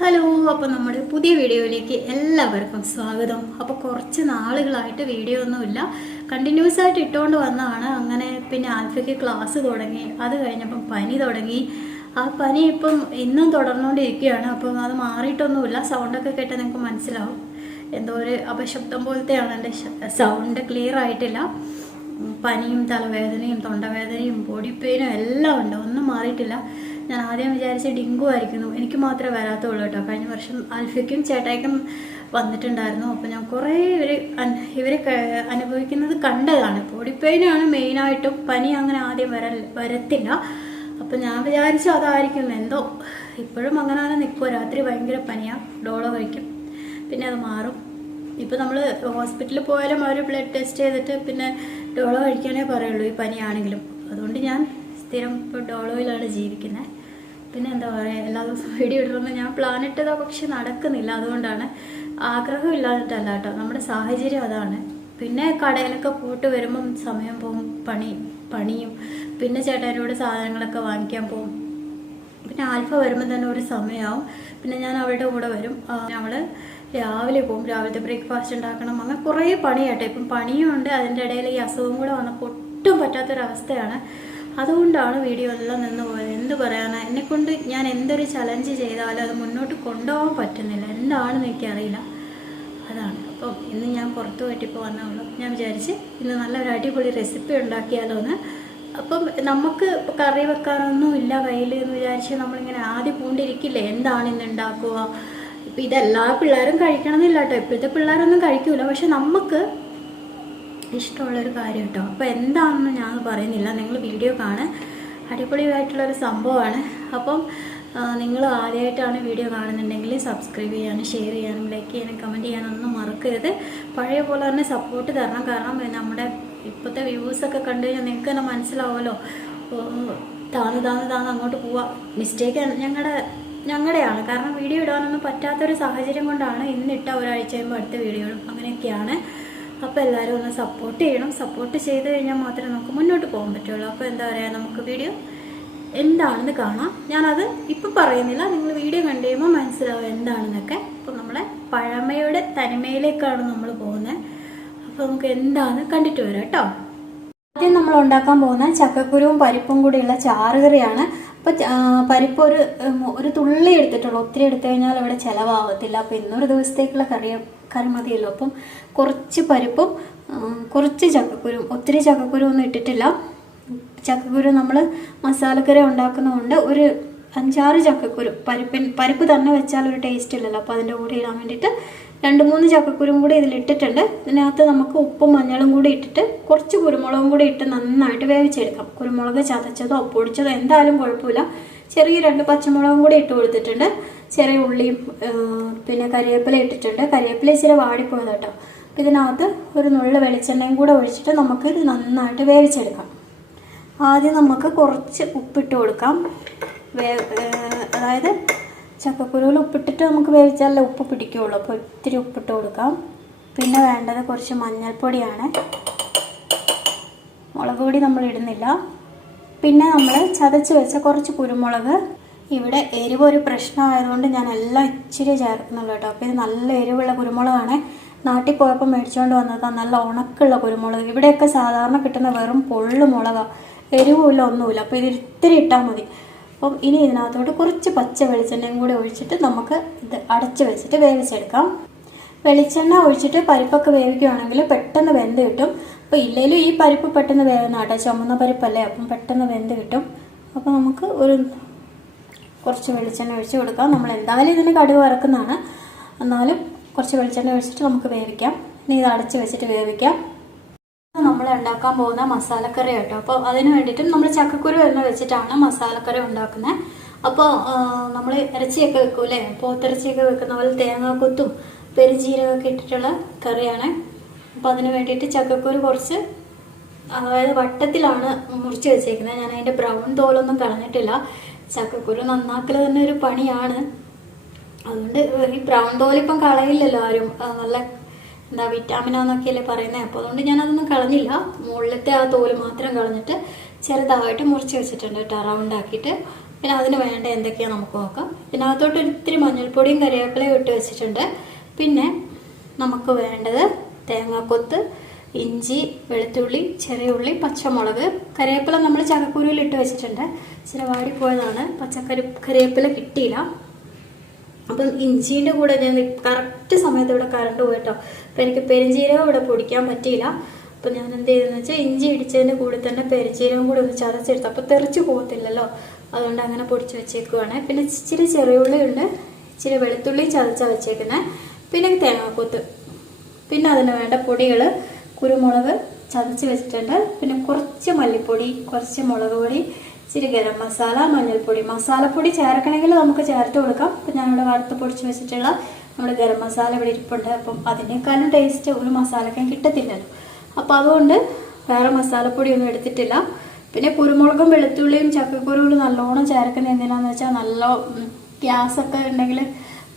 Hello അപ്പോൾ നമ്മുടെ പുതിയ വീഡിയോയിലേക്ക് എല്ലാവർക്കും സ്വാഗതം. അപ്പോൾ കുറച്ച് നാളുകളായിട്ട് വീഡിയോ ഒന്നുമില്ല. കണ്ടിന്യൂസ് ആയിട്ട് ഇട്ടുകൊണ്ട് വന്നതാണ്. അങ്ങനെ പിന്നെ ആൽഫയ്ക്ക് ക്ലാസ് തുടങ്ങി. അത് കഴിഞ്ഞപ്പം പനി തുടങ്ങി. ആ പനി ഇപ്പം ഇന്നും തുടർന്നുകൊണ്ടിരിക്കുകയാണ്. അപ്പം അത് മാറിയിട്ടൊന്നുമില്ല. സൗണ്ടൊക്കെ കേട്ടാൽ നിങ്ങൾക്ക് മനസ്സിലാവും. എന്തോ ഒരു അപശബ്ദം പോലത്തെയാണ് എന്റെ സൗണ്ട് ക്ലിയർ ആയിട്ടില്ല. പനിയും തലവേദനയും തൊണ്ടവേദനയും ബോഡി പെയിനും എല്ലാം ഉണ്ട്. ഒന്നും മാറിയിട്ടില്ല. ഞാൻ ആദ്യം വിചാരിച്ച ഡെങ്കു ആയിരിക്കുന്നു. എനിക്ക് മാത്രമേ വരാത്തുള്ളൂ കേട്ടോ. കഴിഞ്ഞ വർഷം അൽഫയ്ക്കും ചേട്ടായിക്കും വന്നിട്ടുണ്ടായിരുന്നു. അപ്പോൾ ഞാൻ കുറേ ഇവർ ഇവർ അനുഭവിക്കുന്നത് കണ്ടതാണ്. ബോഡി പെയിനാണ് മെയിനായിട്ടും പനി അങ്ങനെ ആദ്യം വര വരത്തില്ല. അപ്പം ഞാൻ വിചാരിച്ചു അതായിരിക്കും. എന്തോ ഇപ്പോഴും അങ്ങനെ തന്നെ നിൽക്കുമോ രാത്രി ഭയങ്കര പനിയാണ് ഡോളോ കഴിക്കും. പിന്നെ അത് മാറും. ഇപ്പോൾ നമ്മൾ ഹോസ്പിറ്റലിൽ പോയാലും അവർ ബ്ലഡ് ടെസ്റ്റ് ചെയ്തിട്ട് പിന്നെ ഡോളോ കഴിക്കാനേ പറയുള്ളൂ. ഈ പനിയാണെങ്കിലും. അതുകൊണ്ട് ഞാൻ സ്ഥിരം ഇപ്പോൾ ഡോളോയിലാണ് ജീവിക്കുന്നത് പിന്നെ എന്താ പറയുക എല്ലാ ദിവസവും വീഡിയോ ഇടണമെന്ന് ഞാൻ പ്ലാൻ ഇട്ടതാ പക്ഷെ നടക്കുന്നില്ല. അതുകൊണ്ടാണ് ആഗ്രഹം ഇല്ലാതിട്ടല്ല കേട്ടോ. നമ്മുടെ സാഹചര്യം അതാണ്. പിന്നെ കടയിലൊക്കെ പോയിട്ട് വരുമ്പം സമയം പോകും പണി പണിയും. പിന്നെ ചേട്ടനോട് സാധനങ്ങളൊക്കെ വാങ്ങിക്കാൻ പോകും. പിന്നെ ആൽഫ വരുമ്പോൾ തന്നെ ഒരു സമയമാവും പിന്നെ ഞാൻ അവളുടെ കൂടെ വരും. ആ, അവൾ രാവിലെ പോകും. രാവിലത്തെ ബ്രേക്ക്ഫാസ്റ്റ് ഉണ്ടാക്കണം. അങ്ങനെ കുറേ പണിയാട്ടെ. ഇപ്പം പണിയും ഉണ്ട് അതിന്റെ ഇടയിൽ ഈ അസുഖം കൂടെ വന്നപ്പോൾ ഒട്ടും പറ്റാത്തൊരവസ്ഥയാണ്. അതുകൊണ്ടാണ് വീഡിയോ എല്ലാം നിന്ന് പോയത്. എന്ത് പറയാനാ? എന്നെക്കൊണ്ട് ഞാൻ എന്തൊരു ചലഞ്ച് ചെയ്താലും അത് മുന്നോട്ട് കൊണ്ടുപോകാൻ പറ്റുന്നില്ല. എന്താണെന്ന് എനിക്കറിയില്ല. അതാണ്. അപ്പം ഇന്ന് ഞാൻ പുറത്തു പോയിട്ടിപ്പോൾ വന്നുള്ളൂ ഞാൻ വിചാരിച്ച് ഇന്ന് നല്ലൊരു അടിപൊളി റെസിപ്പി ഉണ്ടാക്കിയാലോ എന്ന്. അപ്പം നമുക്ക് കറി വെക്കാനൊന്നും ഇല്ല കയ്യിൽ എന്ന് വിചാരിച്ച് നമ്മളിങ്ങനെ ആദ്യം പൂണ്ടിരിക്കില്ലേ? എന്താണ് ഇന്ന് ഉണ്ടാക്കുക? ഇപ്പം ഇതെല്ലാ പിള്ളേരും കഴിക്കണമെന്നില്ല കേട്ടോ. ഇപ്പോഴത്തെ പിള്ളേരൊന്നും കഴിക്കൂല. പക്ഷെ നമുക്ക് ഇഷ്ടമുള്ളൊരു കാര്യം കേട്ടോ അപ്പോൾ എന്താണെന്ന് ഞാൻ പറയുന്നില്ല. നിങ്ങൾ വീഡിയോ കാണാൻ അടിപൊളിയായിട്ടുള്ളൊരു സംഭവമാണ് അപ്പം നിങ്ങൾ ആദ്യമായിട്ടാണ് വീഡിയോ കാണുന്നുണ്ടെങ്കിൽ സബ്സ്ക്രൈബ് ചെയ്യാനും ഷെയർ ചെയ്യാനും ലൈക്ക് ചെയ്യാനും കമന്റ് ചെയ്യാനൊന്നും മറക്കരുത്. പഴയ പോലെ തന്നെ സപ്പോർട്ട് തരണം. കാരണം നമ്മുടെ ഇപ്പോഴത്തെ വ്യൂസൊക്കെ കണ്ടു കഴിഞ്ഞാൽ നിങ്ങൾക്ക് തന്നെ മനസ്സിലാവുമല്ലോ. താന്ന് താന്ന് താന്ന് അങ്ങോട്ട് പോവാം. മിസ്റ്റേക്ക് ഞങ്ങളുടെ ഞങ്ങളുടെയാണ് കാരണം വീഡിയോ ഇടാനൊന്നും പറ്റാത്തൊരു സാഹചര്യം കൊണ്ടാണ് ഇന്നിട്ട ഒരാഴ്ച കഴിയുമ്പോൾ അടുത്ത വീഡിയോ അങ്ങനെയൊക്കെയാണ്. അപ്പോൾ എല്ലാവരും ഒന്ന് സപ്പോർട്ട് ചെയ്യണം. സപ്പോർട്ട് ചെയ്ത് കഴിഞ്ഞാൽ മാത്രമേ നമുക്ക് മുന്നോട്ട് പോകാൻ പറ്റുള്ളൂ. അപ്പോൾ എന്താ പറയുക നമുക്ക് വീഡിയോ എന്താണെന്ന് കാണാം. ഞാനത് ഇപ്പം പറയുന്നില്ല. നിങ്ങൾ വീഡിയോ കണ്ടു കഴിയുമ്പോൾ മനസ്സിലാവും എന്താണെന്നൊക്കെ. അപ്പോൾ നമ്മളെ പഴമയുടെ തനിമയിലേക്കാണ് നമ്മൾ പോകുന്നത്. അപ്പോൾ നമുക്ക് എന്താണെന്ന് കണ്ടിട്ട് വരാം കേട്ടോ. ആദ്യം നമ്മൾ ഉണ്ടാക്കാൻ പോകുന്ന ചക്കക്കുരുവും പരിപ്പും കൂടിയുള്ള ചാറുകറിയാണ്. അപ്പോൾ പരിപ്പ് ഒരു ഒരു തുള്ളി എടുത്തിട്ടുള്ളൂ. ഒത്തിരി എടുത്തു കഴിഞ്ഞാൽ ഇവിടെ ചിലവാകത്തില്ല അപ്പോൾ ഇന്നൊരു ദിവസത്തേക്കുള്ള കറി കറി മതിയല്ലോ. അപ്പം കുറച്ച് പരിപ്പും കുറച്ച് ചക്കക്കുരും. ഒത്തിരി ചക്കക്കുരു ഒന്നും ഇട്ടിട്ടില്ല. ചക്കക്കുരു നമ്മൾ മസാലക്കറി ഉണ്ടാക്കുന്നതുകൊണ്ട് ഒരു അഞ്ചാറ് ചക്കക്കുരു. പരിപ്പിൻ പരിപ്പ് തന്നെ വെച്ചാൽ ഒരു ടേസ്റ്റ് ഇല്ലല്ലോ. അപ്പോൾ അതിന്റെ കൂടെ ഇടാൻ വേണ്ടിയിട്ട് രണ്ട് മൂന്ന് ചക്കക്കുരും കൂടി ഇതിലിട്ടിട്ടുണ്ട്. ഇതിനകത്ത് നമുക്ക് ഉപ്പും മഞ്ഞളും കൂടി ഇട്ടിട്ട് കുറച്ച് കുരുമുളകും കൂടി ഇട്ട് നന്നായിട്ട് വേവിച്ചെടുക്കാം. കുരുമുളക് ചതച്ചതോ പൊടിച്ചതോ എന്തായാലും കുഴപ്പമില്ല. ചെറിയ രണ്ട് പച്ചമുളകും കൂടി ഇട്ട് കൊടുത്തിട്ടുണ്ട്. ചെറിയ ഉള്ളിയും പിന്നെ കരിവേപ്പില ഇട്ടിട്ടുണ്ട്. കരിവേപ്പില ഇച്ചിരി വാടിപ്പോയത് കേട്ടോ. ഇതിനകത്ത് ഒരു നുള്ള വെളിച്ചെണ്ണയും കൂടെ ഒഴിച്ചിട്ട് നമുക്ക് ഇത് നന്നായിട്ട് വേവിച്ചെടുക്കാം. ആദ്യം നമുക്ക് കുറച്ച് ഉപ്പിട്ട് കൊടുക്കാം. അതായത് ചക്കക്കുരുവിൽ ഉപ്പിട്ടിട്ട് നമുക്ക് വേവിച്ചാലേ ഉപ്പ് പിടിക്കുകയുള്ളൂ അപ്പോൾ ഇത്തിരി ഉപ്പിട്ട് കൊടുക്കാം. പിന്നെ വേണ്ടത് കുറച്ച് മഞ്ഞൾപ്പൊടിയാണ്. മുളക് പൊടി നമ്മൾ ഇടുന്നില്ല. പിന്നെ നമ്മൾ ചതച്ച് വെച്ച കുറച്ച് കുരുമുളക്. ഇവിടെ എരിവ് ഒരു പ്രശ്നമായതുകൊണ്ട് ഞാൻ എല്ലാം ഇച്ചിരി ചേർക്കുന്നുള്ളൂ കേട്ടോ. അപ്പോൾ ഇത് നല്ല എരിവുള്ള കുരുമുളകാണ്. നാട്ടിൽ പോയപ്പോൾ മേടിച്ചുകൊണ്ട് വന്നതാണ് നല്ല ഉണക്കുള്ള കുരുമുളക്. ഇവിടെയൊക്കെ സാധാരണ കിട്ടുന്ന വെറും പൊള്ളു മുളകാണ് എരിവുമില്ല ഒന്നുമില്ല. അപ്പോൾ ഇത് ഇത്തിരി ഇട്ടാൽ മതി. അപ്പം ഇനി ഇതിനകത്തോട്ട് കുറച്ച് പച്ച വെളിച്ചെണ്ണയും കൂടി ഒഴിച്ചിട്ട് നമുക്ക് ഇത് അടച്ച് വെച്ചിട്ട് വേവിച്ചെടുക്കാം. വെളിച്ചെണ്ണ ഒഴിച്ചിട്ട് പരിപ്പൊക്കെ വേവിക്കുകയാണെങ്കിൽ പെട്ടെന്ന് വെന്ത് കിട്ടും. അപ്പോൾ ഇല്ലെങ്കിലും ഈ പരിപ്പ് പെട്ടെന്ന് വേവുന്ന കേട്ടോ ചുമന്ന പരിപ്പല്ലേ അപ്പം പെട്ടെന്ന് വെന്ത് കിട്ടും. അപ്പോൾ നമുക്ക് ഒരു കുറച്ച് വെളിച്ചെണ്ണ ഒഴിച്ച് കൊടുക്കാം. നമ്മൾ എന്തായാലും ഇതിന് കടുക് വറക്കുന്നതാണ്. എന്നാലും കുറച്ച് വെളിച്ചെണ്ണ ഒഴിച്ചിട്ട് നമുക്ക് വേവിക്കാം. ഇനി ഇത് അടച്ച് വെച്ചിട്ട് വേവിക്കാം. ഉണ്ടാക്കാൻ പോകുന്ന മസാലക്കറി കേട്ടോ. അപ്പോൾ അതിന് വേണ്ടിയിട്ടും നമ്മൾ ചക്കക്കുരു എന്ന് വെച്ചിട്ടാണ് മസാലക്കറി ഉണ്ടാക്കുന്നത് അപ്പോൾ നമ്മൾ ഇറച്ചിയൊക്കെ വെക്കൂലേ പോത്തിറച്ചിയൊക്കെ വെക്കുന്ന പോലെ തേങ്ങാക്കൊത്തും പെരുജീരകമൊക്കെ ഇട്ടിട്ടുള്ള കറിയാണ്. അപ്പോൾ അതിന് വേണ്ടിയിട്ട് ചക്കക്കുരു കുറച്ച് അതായത് വട്ടത്തിലാണ് മുറിച്ച് വെച്ചേക്കുന്നത് ഞാൻ അതിന്റെ ബ്രൗൺ തോലൊന്നും കളഞ്ഞിട്ടില്ല. ചക്കക്കുരു നന്നാക്കൽ തന്നെ ഒരു പണിയാണ്. അതുകൊണ്ട് ഈ ബ്രൗൺ തോലിപ്പം കളയില്ലല്ലോ ആരും. നല്ല എന്താ വിറ്റാമിനാന്നൊക്കെയല്ലേ പറയുന്നത് അപ്പോൾ അതുകൊണ്ട് ഞാനതൊന്നും കളഞ്ഞില്ല. മുകളിലത്തെ ആ തോൽ മാത്രം കളഞ്ഞിട്ട് ചെറുതായിട്ട് മുറിച്ച് വെച്ചിട്ടുണ്ട് കേട്ടോ റൗണ്ട് ആക്കിയിട്ട്. പിന്നെ അതിന് വേണ്ട എന്തൊക്കെയാണ് നമുക്ക് നോക്കാം. ഇതിനകത്തോട്ട് ഒത്തിരി മഞ്ഞൾപ്പൊടിയും കറിവേപ്പിലയും ഇട്ട് വെച്ചിട്ടുണ്ട്. പിന്നെ നമുക്ക് വേണ്ടത് തേങ്ങാക്കൊത്ത് ഇഞ്ചി വെളുത്തുള്ളി ചെറിയ ഉള്ളി പച്ചമുളക്. കറിവേപ്പില നമ്മൾ ചകക്കുരുവിൽ ഇട്ട് വെച്ചിട്ടുണ്ട്. ചില വാടിപ്പോയതാണ്. പച്ചക്കറി കറിവേപ്പില കിട്ടിയില്ല. അപ്പം ഇഞ്ചീന്റെ കൂടെ ഞാൻ കറക്റ്റ് സമയത്ത് ഇവിടെ കറണ്ട് പോയിട്ടോ അപ്പം എനിക്ക് പെരുംജീരകം ഇവിടെ പൊടിക്കാൻ പറ്റിയില്ല. അപ്പം ഞാൻ എന്ത് ചെയ്തെന്ന് വെച്ചാൽ ഇഞ്ചി ഇടിച്ചതിന്റെ കൂടെ തന്നെ പെരുംജീരകം കൂടെ ഒന്ന് ചതച്ചെടുത്തു. അപ്പോൾ തെറിച്ച് പോകത്തില്ലല്ലോ. അതുകൊണ്ട് അങ്ങനെ പൊടിച്ച് വെച്ചേക്കുവാണ്. പിന്നെ ഇച്ചിരി ചെറിയുള്ളി ഉണ്ട്. ഇച്ചിരി വെളുത്തുള്ളി ചതച്ചാണ് വെച്ചേക്കുന്നത് പിന്നെ തേങ്ങാക്കൊത്ത്. പിന്നെ അതിന് വേണ്ട പൊടികൾ കുരുമുളക് ചതച്ച് വെച്ചിട്ടുണ്ട്. പിന്നെ കുറച്ച് മല്ലിപ്പൊടി കുറച്ച് മുളക് പൊടി ഇച്ചിരി ഗരം മസാല മഞ്ഞൾപ്പൊടി മസാലപ്പൊടി ചേർക്കണമെങ്കിൽ നമുക്ക് ചേർത്ത് കൊടുക്കാം. അപ്പം ഞാനിവിടെ വറുത്ത് പൊടിച്ച് വെച്ചിട്ടുള്ള നമ്മുടെ ഗരം മസാല ഇവിടെ ഇരിപ്പുണ്ട്. അപ്പം അതിനേക്കാളും ടേസ്റ്റ് ഒരു മസാലക്കാൻ കിട്ടത്തില്ലല്ലോ. അപ്പം അതുകൊണ്ട് വേറെ മസാലപ്പൊടി ഒന്നും എടുത്തിട്ടില്ല. പിന്നെ കുരുമുളകും വെളുത്തുള്ളിയും ചക്കക്കുരുവും നല്ലോണം ചേർക്കുന്നത് എന്തിനാന്ന് വെച്ചാൽ നല്ല ഗ്യാസൊക്കെ ഉണ്ടെങ്കിൽ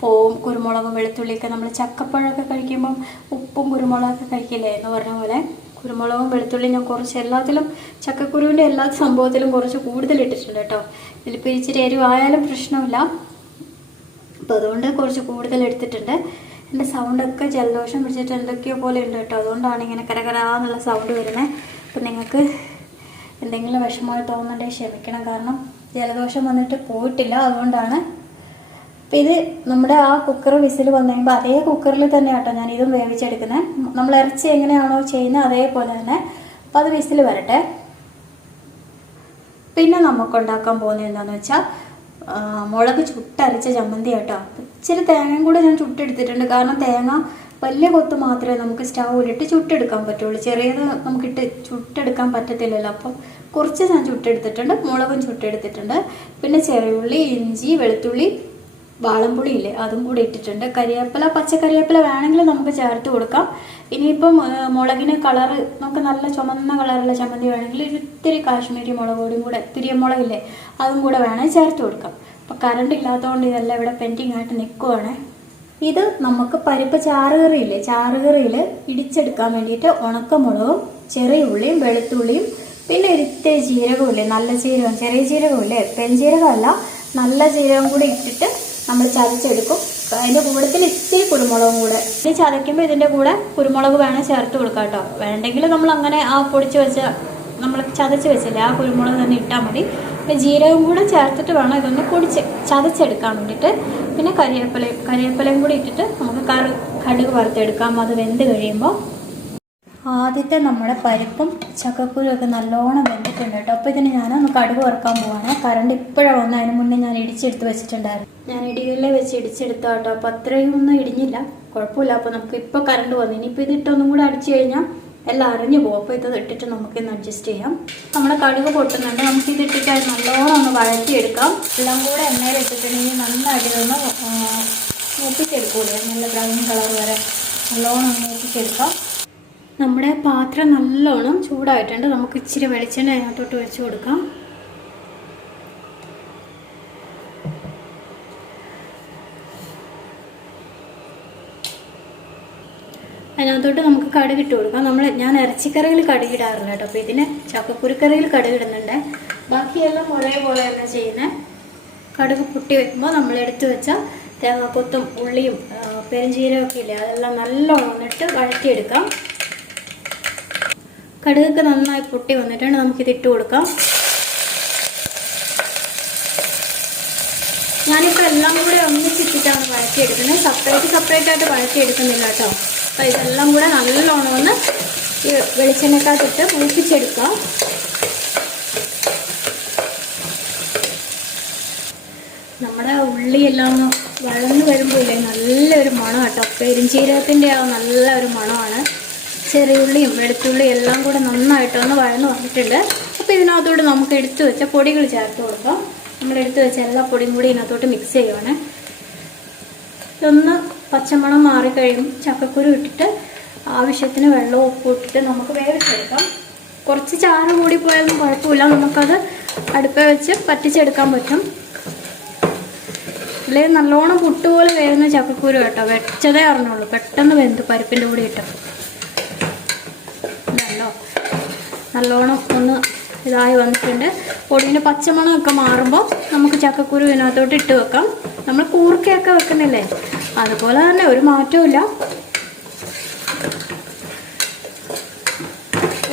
പോവും കുരുമുളകും വെളുത്തുള്ളിയൊക്കെ നമ്മൾ ചക്കപ്പഴമൊക്കെ കഴിക്കുമ്പം ഉപ്പും കുരുമുളകൊക്കെ കഴിക്കില്ലേ എന്ന് പറഞ്ഞ പോലെ. കുരുമുളകും വെളുത്തുള്ളിയും ഞാൻ കുറച്ച് എല്ലാത്തിലും ചക്കക്കുരുവിന്റെ എല്ലാ സംഭവത്തിലും കുറച്ച് കൂടുതൽ ഇട്ടിട്ടുണ്ട് കേട്ടോ. ഇതിലിപ്പോൾ ഇച്ചിരി എരിവായാലും പ്രശ്നമില്ല. അപ്പോൾ അതുകൊണ്ട് കുറച്ച് കൂടുതൽ എടുത്തിട്ടുണ്ട്. എന്റെ സൗണ്ടൊക്കെ ജലദോഷം പിടിച്ചിട്ട് എന്തൊക്കെയോ പോലെ ഉണ്ട് കേട്ടോ. അതുകൊണ്ടാണ് ഇങ്ങനെ കരകരാന്നുള്ള സൗണ്ട് വരുന്നത് അപ്പം നിങ്ങൾക്ക് എന്തെങ്കിലും വിഷമമായി തോന്നുന്നുണ്ടെങ്കിൽ ക്ഷമിക്കണം. കാരണം ജലദോഷം വന്നിട്ട് പോയിട്ടില്ല. അതുകൊണ്ടാണ് അപ്പം ഇത് നമ്മുടെ ആ കുക്കർ വിസിൽ വന്നു കഴിയുമ്പോൾ അതേ കുക്കറിൽ തന്നെ കേട്ടോ ഞാൻ ഇതും വേവിച്ചെടുക്കുന്നത് നമ്മൾ ഇറച്ചി എങ്ങനെയാണോ ചെയ്യുന്നത് അതേപോലെ തന്നെ അപ്പം അത് വിസിൽ വരട്ടെ. പിന്നെ നമുക്ക് ഉണ്ടാക്കാൻ പോകുന്നത് എന്താണെന്ന് വെച്ചാൽ മുളക് ചുട്ടരച്ച ചമ്മന്തി കേട്ടോ ഇച്ചിരി തേങ്ങയും കൂടെ ഞാൻ ചുട്ടെടുത്തിട്ടുണ്ട്. കാരണം തേങ്ങ വലിയ കൊത്ത് മാത്രമേ നമുക്ക് സ്റ്റൗവിലിട്ട് ചുട്ടെടുക്കാൻ പറ്റുള്ളൂ. ചെറിയത് നമുക്കിട്ട് ചുട്ടെടുക്കാൻ പറ്റത്തില്ലല്ലോ. അപ്പം കുറച്ച് ഞാൻ ചുട്ടെടുത്തിട്ടുണ്ട്. മുളകും ചുട്ടെടുത്തിട്ടുണ്ട്. പിന്നെ ചെറിയുള്ളി ഇഞ്ചി വെളുത്തുള്ളി വാളംപുളി ഇല്ലേ അതും കൂടി ഇട്ടിട്ടുണ്ട്. കരിയേപ്പില പച്ചക്കറിവേപ്പില വേണമെങ്കിൽ നമുക്ക് ചേർത്ത് കൊടുക്കാം. ഇനിയിപ്പം മുളകിന് കളറ് നമുക്ക് നല്ല ചുമന്ന കളറുള്ള ചമ്മന്തി വേണമെങ്കിൽ ഒരിത്തിരി കാശ്മീരി മുളക് പൊടിയും കൂടെ തിരിയമുളകില്ലേ അതും കൂടെ വേണമെങ്കിൽ ചേർത്ത് കൊടുക്കാം. അപ്പം കറണ്ട് ഇല്ലാത്തതുകൊണ്ട് ഇതെല്ലാം ഇവിടെ പെൻഡിങ് ആയിട്ട് നിൽക്കുവാണ് ഇത് നമുക്ക് പരിപ്പ് ചാറുകറിയില്ലേ ചാറുകറിയിൽ ഇടിച്ചെടുക്കാൻ വേണ്ടിയിട്ട് ഉണക്കമുളകും ചെറിയ ഉള്ളിയും വെളുത്തുള്ളിയും പിന്നെ ഒരിത്തിരി ജീരകമില്ലേ നല്ല ജീരകം ചെറിയ ജീരകമില്ലേ പെൺജീരകമല്ല നല്ല ജീരകം കൂടി ഇട്ടിട്ട് നമ്മൾ ചതച്ചെടുക്കും. അതിന്റെ കൂടത്തിൽ ഇത്തിരി കുരുമുളകും കൂടെ. ഇനി ചതയ്ക്കുമ്പോൾ ഇതിന്റെ കൂടെ കുരുമുളക് വേണേൽ ചേർത്ത് കൊടുക്കാം കേട്ടോ. വേണ്ടെങ്കിൽ നമ്മൾ അങ്ങനെ ആ പൊടിച്ച് വെച്ച നമ്മൾ ചതച്ച് വെച്ചില്ലേ ആ കുരുമുളക് തന്നെ ഇട്ടാൽ മതി. പിന്നെ ജീരകം കൂടെ ചേർത്തിട്ട് വേണം ഇതൊന്ന് പൊടിച്ച് ചതച്ചെടുക്കാൻ വേണ്ടിയിട്ട്. പിന്നെ കരിവേപ്പിലയും കരിവേപ്പിലയും കൂടി ഇട്ടിട്ട് നമുക്ക് കറി കടുക് വറുത്തെടുക്കാം. അത് വെന്ത് കഴിയുമ്പോൾ ആദ്യത്തെ നമ്മുടെ പരിപ്പും ചക്കക്കുരും ഒക്കെ നല്ലോണം വെന്തിട്ടുണ്ട് കേട്ടോ. അപ്പോൾ ഇതിന് ഞാനൊന്ന് കടുക് വറുക്കാൻ പോവാണ്. കറണ്ട് ഇപ്പോഴാണ് വന്നത് അതിന് മുന്നേ ഞാൻ ഇടിച്ചെടുത്ത് വെച്ചിട്ടുണ്ടായിരുന്നു. ഞാൻ ഇടികളിലെ വെച്ച് ഇടിച്ചെടുത്ത കേട്ടോ. അപ്പോൾ അത്രയും ഒന്നും ഇടിഞ്ഞില്ല. കുഴപ്പമില്ല. അപ്പോൾ നമുക്ക് ഇപ്പോൾ കറണ്ട് വന്നു. ഇനിയിപ്പോൾ ഇതിട്ടൊന്നും കൂടെ അടിച്ചു കഴിഞ്ഞാൽ എല്ലാം അറിഞ്ഞു പോകും. അപ്പോൾ ഇത് ഇട്ടിട്ട് നമുക്ക് ഇന്ന് അഡ്ജസ്റ്റ് ചെയ്യാം. നമ്മുടെ കടുക് പൊട്ടുന്നുണ്ട്. നമുക്ക് ഇത് ഇട്ടിട്ട് അത് നല്ലോണം ഒന്ന് വഴറ്റിയെടുക്കാം. എല്ലാം കൂടെ എണ്ണയിൽ ഇട്ടിട്ടുണ്ടെങ്കിൽ നന്നായിട്ട് ഒന്ന് മൂപ്പിച്ചെടുക്കൂലേ? നല്ല ബ്രൗൺ കളർ വരെ. നല്ലോണം ഒന്ന് മൂപ്പിച്ചെടുക്കാം. നമ്മുടെ പാത്രം നല്ലോണം ചൂടായിട്ടുണ്ട്. നമുക്ക് ഇച്ചിരി വെളിച്ചെണ്ണ അതിനകത്തോട്ട് ഒഴിച്ചു കൊടുക്കാം. അതിനകത്തോട്ട് നമുക്ക് കടുക് ഇട്ട് കൊടുക്കാം. നമ്മൾ ഞാൻ ഇറച്ചിക്കറിയിൽ കടുക് ഇടാറില്ല കേട്ടോ. അപ്പോൾ ഇതിന് ചക്കക്കുരുക്കറിയിൽ കടുക് ഇടുന്നുണ്ട് ബാക്കിയെല്ലാം ഒരേ പോലെ തന്നെ ചെയ്യുന്നത് കടുക് പൊട്ടി വെക്കുമ്പോൾ നമ്മൾ എടുത്തു വെച്ച തേങ്ങാപ്പൊത്തും ഉള്ളിയും പെരുംജീരകമൊക്കെ ഇല്ലേ അതെല്ലാം നല്ലോണം വന്നിട്ട് വഴറ്റിയെടുക്കാം. കടുകൊക്കെ നന്നായി പൊട്ടി വന്നിട്ടാണ് നമുക്കിത് ഇട്ട് കൊടുക്കാം. ഞാനിപ്പോൾ എല്ലാം കൂടെ ഒന്നിച്ചിട്ടിട്ടാണ് വഴറ്റിയെടുക്കുന്നത്. സെപ്പറേറ്റ് സെപ്പറേറ്റ് ആയിട്ട് വഴറ്റിയെടുക്കുന്നില്ല കേട്ടോ. അപ്പോൾ ഇതെല്ലാം കൂടെ നല്ലോണം ഒന്ന് ഈ വെളിച്ചെണ്ണക്കാട്ടിട്ട് മൂപ്പിച്ചെടുക്കാം. നമ്മുടെ ഉള്ളിയെല്ലാം വളർന്നു വരുമ്പോൾ ഇല്ലേ? നല്ലൊരു മണം കേട്ടോ. പെരിഞ്ചീരകത്തിന്റെ ആ നല്ല ഒരു മണമാണ് ചെറിയുള്ളിയും വെളുത്തുള്ളിയും എല്ലാം കൂടെ നന്നായിട്ടൊന്ന് വഴന്ന് വന്നിട്ടുണ്ട്. അപ്പോൾ ഇതിനകത്തോട്ട് നമുക്ക് എടുത്തു വെച്ച പൊടികൾ ചേർത്ത് കൊടുക്കാം. നമ്മൾ എടുത്തു വെച്ച എല്ലാ പൊടിയും കൂടി ഇതിനകത്തോട്ട് മിക്സ് ചെയ്യുവാണ്. ഇതൊന്ന് പച്ചമണം മാറിക്കഴിയും ചക്കക്കുരു ഇട്ടിട്ട് ആവശ്യത്തിന് വെള്ളം ഉപ്പും ഇട്ടിട്ട് നമുക്ക് വേവിച്ചെടുക്കാം. കുറച്ച് ചാറ് കൂടി പോയാലും കുഴപ്പമില്ല. നമുക്കത് അടുപ്പ വെച്ച് പറ്റിച്ചെടുക്കാൻ പറ്റും. അല്ലെങ്കിൽ നല്ലോണം പുട്ടുപോലെ വേവുന്ന ചക്കക്കുരു കേട്ടോ. വെച്ചതേ അറിഞ്ഞുള്ളൂ. പെട്ടെന്ന് വെന്ത് പരിപ്പിന്റെ കൂടി ഇട്ടു ഇതല്ലോ നല്ലോണം ഒന്ന് ഇതായി വന്നിട്ടുണ്ട്. പൊടിന്റെ പച്ചമണമൊക്കെ മാറുമ്പോൾ നമുക്ക് ചക്കക്കുരു ഇതിനകത്തോട്ട് ഇട്ട് വെക്കാം. നമ്മൾ കൂർക്കയൊക്കെ വെക്കുന്നില്ലേ? അതുപോലെ തന്നെ ഒരു മാറ്റവും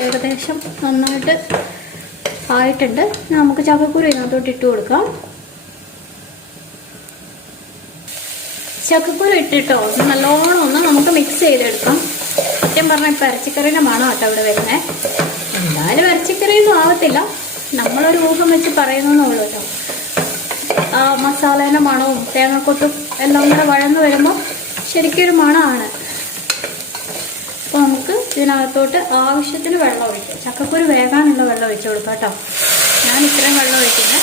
ഏകദേശം നന്നായിട്ട് ആയിട്ടുണ്ട്. നമുക്ക് ചക്കക്കുരു ഇതിനകത്തോട്ട് ഇട്ട് കൊടുക്കാം. ചക്കക്കുരു ഇട്ടിട്ടോ? ഒന്ന് നല്ലോണം ഒന്ന് നമുക്ക് മിക്സ് ചെയ്തെടുക്കാം. സത്യം പറഞ്ഞാൽ ഇപ്പം ഇറച്ചിക്കറീന്റെ കേട്ടോ ഇവിടെ വരുന്നത് എന്തായാലും ഇറച്ചിക്കറിയൊന്നും ആവത്തില്ല. നമ്മളൊരു ഊഹം വെച്ച് പറയുന്നതെന്നുള്ളൂ കേട്ടോ. ആ മസാലേന്റെ മണവും തേങ്ങക്കൊട്ടും എല്ലാം കൂടെ വഴന്ന് വരുമ്പോൾ ശരിക്കൊരു മണമാണ് അപ്പോൾ നമുക്ക് ഇതിനകത്തോട്ട് ആവശ്യത്തിന് വെള്ളം ഒഴിക്കാം. ചക്കക്കുരു വേകാനുള്ള വെള്ളം ഒഴിച്ചു കൊടുക്കാം കേട്ടോ. ഞാൻ ഇത്രയും വെള്ളം ഒഴിക്കുന്നത്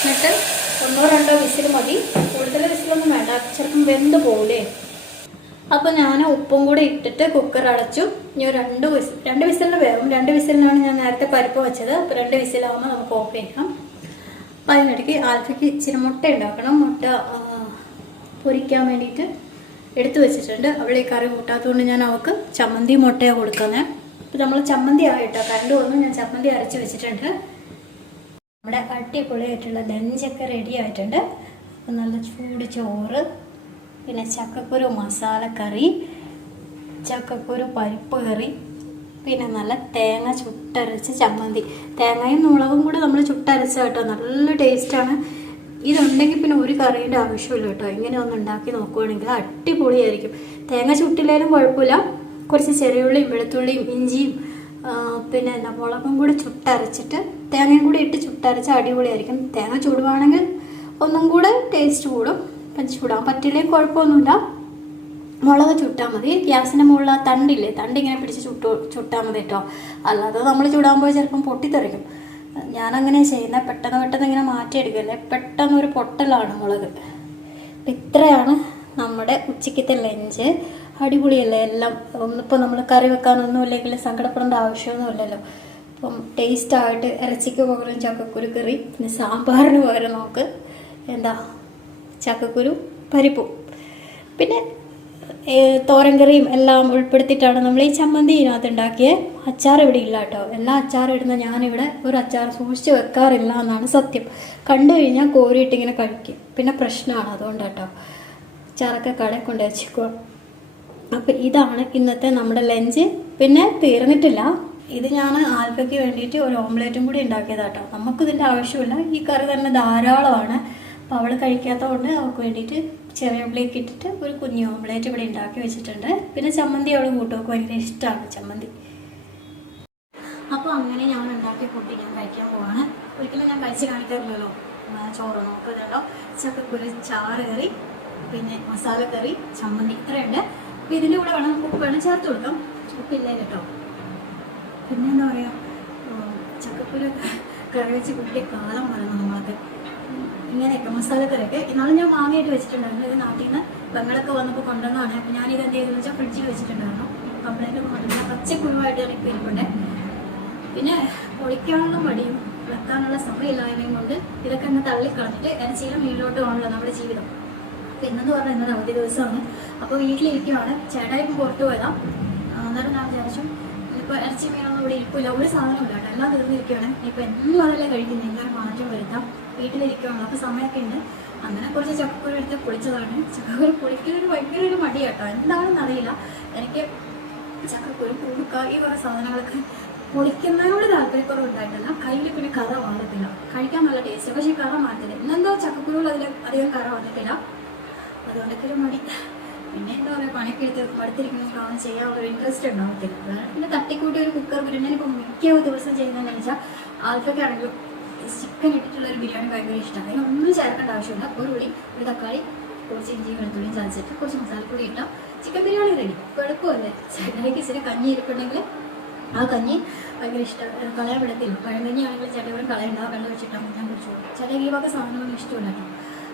എന്നിട്ട് ഒന്നോ രണ്ടോ വിസിൽ മതി. കൂടുതൽ വിസിലൊന്നും വേണ്ട. ചിലപ്പം വെന്ത് പോകൂലേ? അപ്പോൾ ഞാൻ ഉപ്പും കൂടി ഇട്ടിട്ട് കുക്കർ അടച്ചു. ഒരു രണ്ട് വിസിൽ രണ്ട് വിസിലിന് വേവും. രണ്ട് വിസിലിനാണ് ഞാൻ നേരത്തെ പരിപ്പ് വെച്ചത്. അപ്പോൾ രണ്ട് വിസിലാവുമ്പോൾ നമുക്ക് ഓഫ് ചെയ്യാം. അപ്പം അതിനിടയ്ക്ക് ആൽഫയ്ക്ക് ഇച്ചിരി മുട്ട ഉണ്ടാക്കണം. മുട്ട പൊരിക്കാൻ വേണ്ടിയിട്ട് എടുത്തു വെച്ചിട്ടുണ്ട്. അവളെ കറി കൂട്ടാത്തതുകൊണ്ട് ഞാൻ അവൾക്ക് ചമ്മന്തി മുട്ടയാണ് കൊടുക്കുന്നത് അപ്പോൾ നമ്മൾ ചമ്മന്തി ആയിട്ടോ കരണ്ട് വന്നു. ഞാൻ ചമ്മന്തി അരച്ച് വെച്ചിട്ടുണ്ട്. നമ്മുടെ അടിപൊളിയായിട്ടുള്ള ലഞ്ചൊക്കെ റെഡി ആയിട്ടുണ്ട്. അപ്പോൾ നല്ല ചൂട് ചോറ്. പിന്നെ ചക്കക്കുരു മസാലക്കറി ചക്കക്കുരു പരിപ്പ് കറി പിന്നെ നല്ല തേങ്ങ ചുട്ടരച്ച് ചമ്മന്തി. തേങ്ങയും മുളകും കൂടെ നമ്മൾ ചുട്ടരച്ച കേട്ടോ. നല്ല ടേസ്റ്റാണ് ഇതുണ്ടെങ്കിൽ പിന്നെ ഒരു കറിയുടെ ആവശ്യമില്ല കേട്ടോ. ഇങ്ങനെ ഒന്ന് ഉണ്ടാക്കി നോക്കുവാണെങ്കിൽ അടിപൊളിയായിരിക്കും. തേങ്ങ ചുട്ടില്ലേലും കുഴപ്പമില്ല. കുറച്ച് ചെറിയുള്ളിയും വെളുത്തുള്ളിയും ഇഞ്ചിയും പിന്നെ എന്താ മുളകും കൂടി ചുട്ടരച്ചിട്ട് തേങ്ങയും കൂടി ഇട്ട് ചുട്ടരച്ച് അടിപൊളിയായിരിക്കും. തേങ്ങ ചൂടുവാണെങ്കിൽ ഒന്നും കൂടെ ടേസ്റ്റ് കൂടും. അപ്പം ചൂടാം പറ്റില്ലേ കുഴപ്പമൊന്നുമില്ല. മുളക് ചുട്ടാൽ മതി. ഗ്യാസിന്റെ മുകളിൽ ആ തണ്ടില്ലേ തണ്ട് ഇങ്ങനെ പിടിച്ച് ചുട്ടു ചുട്ടാൽ മതി കേട്ടോ. അല്ലാതെ നമ്മൾ ചുടാൻ പോയി ചിലപ്പം പൊട്ടിത്തെറിക്കും. ഞാനങ്ങനെ ചെയ്യുന്നത് പെട്ടെന്ന് പെട്ടെന്ന് ഇങ്ങനെ മാറ്റിയെടുക്കല്ലേ? പെട്ടെന്ന് ഒരു പൊട്ടലാണ് മുളക്. അപ്പം ഇത്രയാണ് നമ്മുടെ ഉച്ചയ്ക്കത്തെ ലഞ്ച്. അടിപൊളിയല്ലേ എല്ലാം? ഒന്നിപ്പോൾ നമ്മൾ കറി വെക്കാനൊന്നും ഇല്ലെങ്കിൽ സങ്കടപ്പെടേണ്ട ആവശ്യമൊന്നുമില്ലല്ലോ അപ്പം ടേസ്റ്റായിട്ട് ഇറച്ചിക്ക് പകരം ചക്കക്കുരു കറി പിന്നെ സാമ്പാറിന് പകരം നമുക്ക് എന്താ ചക്കക്കുരു പരിപ്പും. പിന്നെ തോരൻ കറിയും എല്ലാം ഉൾപ്പെടുത്തിയിട്ടാണ് നമ്മൾ ഈ ചമ്മന്തി ഇതിനകത്ത് ഉണ്ടാക്കിയത് അച്ചാർ ഇവിടെ ഇല്ല കേട്ടോ. എല്ലാ അച്ചാറും ഇടുന്ന ഞാനിവിടെ ഒരു അച്ചാർ സൂക്ഷിച്ച് വെക്കാറില്ല എന്നാണ് സത്യം. കണ്ടു കഴിഞ്ഞാൽ കോരിയിട്ട് ഇങ്ങനെ കഴിക്കും. പിന്നെ പ്രശ്നമാണ് അതുകൊണ്ട് കേട്ടോ അച്ചാറൊക്കെ കടയിൽ കൊണ്ട് വെച്ചേക്കുക അപ്പം ഇതാണ് ഇന്നത്തെ നമ്മുടെ ലഞ്ച്. പിന്നെ തീർന്നിട്ടില്ല. ഇത് ഞാൻ ആൽഫയ്ക്ക് വേണ്ടിയിട്ട് ഒരു ഓംലേറ്റും കൂടി ഉണ്ടാക്കിയതാട്ടോ. നമുക്കിതിന്റെ ആവശ്യമില്ല. ഈ കറി തന്നെ ധാരാളമാണ്. അപ്പോൾ അവൾ കഴിക്കാത്തതുകൊണ്ട് അവൾക്ക് വേണ്ടിയിട്ട് ചെറിയ ഉള്ളിലേക്ക് ഇട്ടിട്ട് ഒരു കുഞ്ഞു ഓംലേറ്റ് ഇവിടെ ഉണ്ടാക്കി വെച്ചിട്ടുണ്ട്. പിന്നെ ചമ്മന്തി അവൾ കൂട്ടുമൊക്കെ ഭയങ്കര ഇഷ്ടമാണ് ചമ്മന്തി. അപ്പോൾ അങ്ങനെ ഞാൻ ഉണ്ടാക്കിയ ഫുഡ് ഞാൻ കഴിക്കാൻ പോവാണ്. ഒരിക്കലും ഞാൻ കഴിച്ച് കാണിക്കാറില്ലല്ലോ. ചോറ് നോക്കുന്നുണ്ടോ ചക്കക്കുരു ചാറ് കറി പിന്നെ മസാല കറി ചമ്മന്തി ഇത്രയുണ്ട്. അപ്പം ഇതിന്റെ കൂടെ വേണം ഉപ്പ് വേണം ചേർത്ത് കൊടുക്കാം. ഉപ്പില്ലേ കേട്ടോ. പിന്നെ എന്താ പറയുക ചക്കക്കുരു കറി വെച്ച് കുട്ടിയെ കാലം ഉം, ഇങ്ങനെയൊക്കെ മസാലക്കറിയൊക്കെ ഇന്നാളും ഞാൻ വാങ്ങിയിട്ട് വെച്ചിട്ടുണ്ടായിരുന്നു. ഇത് നാട്ടിൽ നിന്ന് പെങ്ങളൊക്കെ വന്നപ്പോൾ കൊണ്ടുവന്നതാണ്. അപ്പോൾ ഇത് എന്ത് ചെയ്തെന്ന് വെച്ചാൽ ഫ്രിഡ്ജിൽ വെച്ചിട്ടുണ്ടായിരുന്നു. കംപ്ലൈന്റ് കൊണ്ടുവന്ന പച്ചക്കുരുവായിട്ട് എനിക്ക് ഇരിപ്പുണ്ട്. പിന്നെ പൊളിക്കാനുള്ള മടിയും വെക്കാനുള്ള സമയമില്ലായ്മയും കൊണ്ട് ഇതൊക്കെ അങ്ങ് തള്ളിക്കളഞ്ഞിട്ട് ഇറച്ചിയിലും മീനിലോട്ട് പോകണമല്ലോ നമ്മുടെ ജീവിതം. അപ്പം ഇന്നെന്ന് പറഞ്ഞാൽ ഇന്നത് അവധി ദിവസമാണ്. അപ്പോൾ വീട്ടിലിരിക്കുവാണ്. ചേട്ടായി ഇപ്പം പുറത്തു പോയതാണ് അന്നേരം ഞാൻ ഇപ്പോൾ ഇറച്ചി മീനൊന്നും ഇവിടെ ഇരിപ്പില്ല ഒരു സാധനമില്ല കേട്ടോ. എല്ലാം തീർന്നിരിക്കുകയാണ് ഇപ്പോൾ എന്നും അതല്ലേ കഴിക്കുന്നത് എല്ലാവരും മാറ്റം വരുത്താം. വീട്ടിലിരിക്കുകയാണ് അപ്പോൾ സമയമൊക്കെ ഉണ്ട്. അങ്ങനെ കുറച്ച് ചക്കക്കുരു എടുത്ത് പൊളിച്ചതാണ്. ചക്കക്കുരു പൊളിക്കലൊരു ഭയങ്കര ഒരു മടി കേട്ടോ. എന്താണെന്ന് അറിയില്ല. എനിക്ക് ചക്കക്കുരു കുടുക്ക ഈ കുറേ സാധനങ്ങളൊക്കെ പൊളിക്കുന്നതിനോട് താല്പര്യക്കുറവ് ഉണ്ടായിട്ടില്ല കയ്യിൽ പിന്നെ കറ മാറത്തില്ല. കഴിക്കാൻ നല്ല ടേസ്റ്റ്. പക്ഷേ കറ മാറത്തില്ല. ഇന്നെന്തോ ചക്കക്കുരുകൾ അതിൽ അധികം കറ വന്നിട്ടില്ല. അതുകൊണ്ടൊക്കെ ഒരു മടി. പിന്നെ എന്താ പറയുക പണിയൊക്കെ എടുത്ത് അടുത്തിരിക്കുന്ന ഒന്നും ചെയ്യാനുള്ള ഒരു ഇൻട്രസ്റ്റ് ഉണ്ടാവത്തില്ല. പിന്നെ തട്ടിക്കൂട്ടി ഒരു കുക്കർ ബിരിയാണി ഇപ്പോൾ മിക്ക ദിവസം ചെയ്യുന്നതെന്ന് വെച്ചാൽ ആൾക്കൊക്കെ ആണെങ്കിലും ചിക്കൻ ഇട്ടിട്ടുള്ള ഒരു ബിരിയാണി ഭയങ്കര ഇഷ്ടമാണ് അതിനൊന്നും ചേർക്കേണ്ട ആവശ്യമില്ല. ഒരു ഉള്ളി ഒരു തക്കാളി കുറച്ച് ഇഞ്ചി വെളുത്തുള്ളിയും ചതച്ചിട്ട് കുറച്ച് മസാലപ്പൊടി ഇട്ടാൽ ചിക്കൻ ബിരിയാണി റെഡി എളുപ്പമല്ലേ ചേട്ടനിലേക്ക് ഇച്ചിരി കഞ്ഞി ഇരിപ്പുണ്ടെങ്കിൽ ആ കഞ്ഞി ഭയങ്കര ഇഷ്ടം. കളയാൻ വിടത്തില്ല. പഴങ്കഞ്ഞി ആണെങ്കിൽ ചേട്ടൻ കളയണ്ട. വെള്ളം വെച്ചിട്ടാൽ ഞാൻ കുറച്ചു ചേട്ടൻ ഈ വക സാധനമൊന്നും ഇഷ്ടമില്ല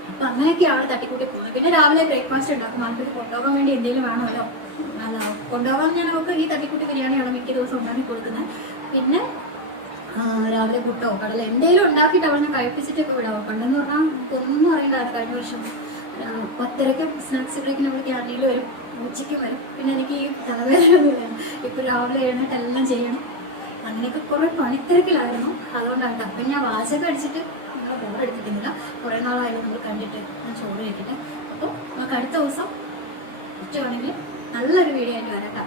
കേട്ടോ അങ്ങനെയൊക്കെ അങ്ങനെയൊക്കെയാണ് തട്ടിക്കൂട്ടി പോകുന്നത് പിന്നെ രാവിലെ ബ്രേക്ക്ഫാസ്റ്റ് ഉണ്ടാക്കും. ആൾക്കാർ കൊണ്ടുപോകാൻ വേണ്ടി എന്തെങ്കിലും വേണമല്ലോ. അല്ല കൊണ്ടുപോകാൻ ഞാൻ അവർക്ക് ഈ തട്ടിക്കൂട്ടി ബിരിയാണിയാണ് മിക്ക ദിവസം ഉണ്ടാക്കി കൊടുക്കുന്നത്. പിന്നെ രാവിലെ പുട്ടോ കടല എന്തെങ്കിലും ഉണ്ടാക്കിയിട്ട് അവളെ കഴിപ്പിച്ചിട്ടൊക്കെ വിടാം. പണ്ടെന്ന് പറഞ്ഞാൽ നമുക്കൊന്നും അറിയണ്ടായിരുന്നു കഴിഞ്ഞ വർഷം. ആ, പത്തരയ്ക്ക് സ്നാക്സ് ബ്രേക്കിന് നമ്മൾ ക്യാന്റീനിൽ വരും. ഉച്ചയ്ക്ക് വരും. പിന്നെ എനിക്ക് ഈ തലവേദന വേണം ഇപ്പം രാവിലെ എഴുന്നേറ്റ് എല്ലാം ചെയ്യണം. അങ്ങനെയൊക്കെ കുറേ പണിത്തിരക്കിലായിരുന്നു. അതുകൊണ്ടാണ് അപ്പം ഞാൻ വാചകം അടിച്ചിട്ട് നിങ്ങളെ ബോറെടുത്തിട്ടില്ല കുറേ നാളായി നമ്മൾ കണ്ടിട്ട് ഞാൻ ചോറ് കഴിക്കട്ടെ. അപ്പോൾ നമുക്ക് അടുത്ത ദിവസം ഉച്ചയാണെങ്കിൽ നല്ലൊരു വീഡിയോ ആയിട്ട് വരാം കേട്ടോ.